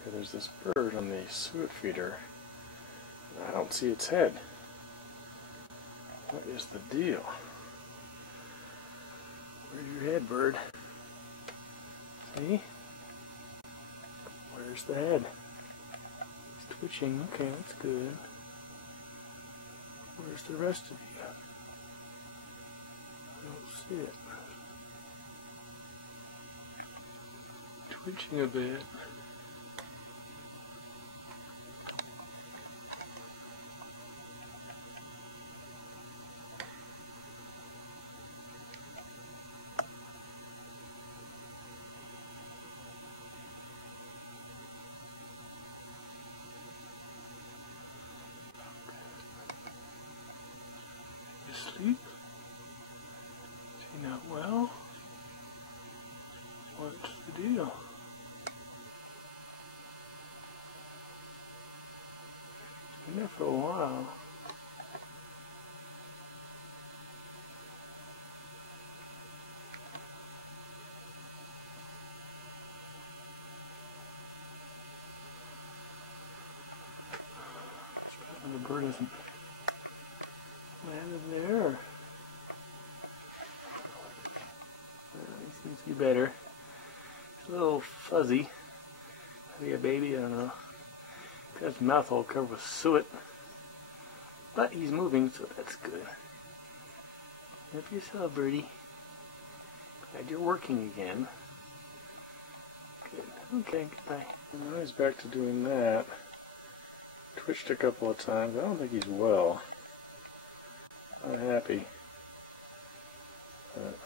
Okay, there's this bird on the suet feeder. I don't see its head. What is the deal? Where's your head, bird? See? Where's the head? It's twitching. Okay, that's good. Where's the rest of you? I don't see it. Twitching a bit. Asleep? Is he not well? What's the deal? Been there for a while. The bird isn't landed there. He seems to be better. He's a little fuzzy. Maybe a baby, I don't know. He's got his mouth all covered with suet. But he's moving, so that's good. Help yourself, birdie. Glad you're working again. Good. Okay, goodbye. Now he's back to doing that. Twitched a couple of times. I don't think he's well. Not happy. But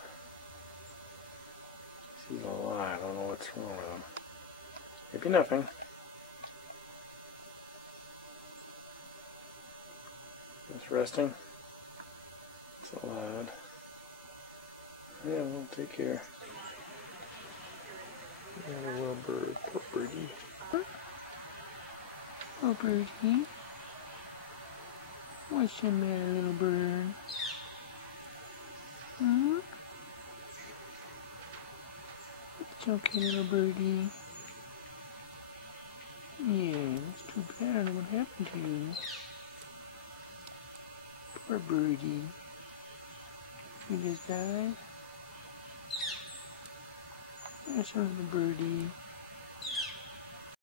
he's alive. I don't know what's wrong with him. Maybe nothing. Just resting. It's loud. Yeah, well, take care. Got a little bird. Poor birdie. Oh, birdie. What's the matter, little bird? Huh? It's okay, little birdie. Yeah, it's too bad. I don't know what happened to you. Poor birdie. You just died? That's a little birdie.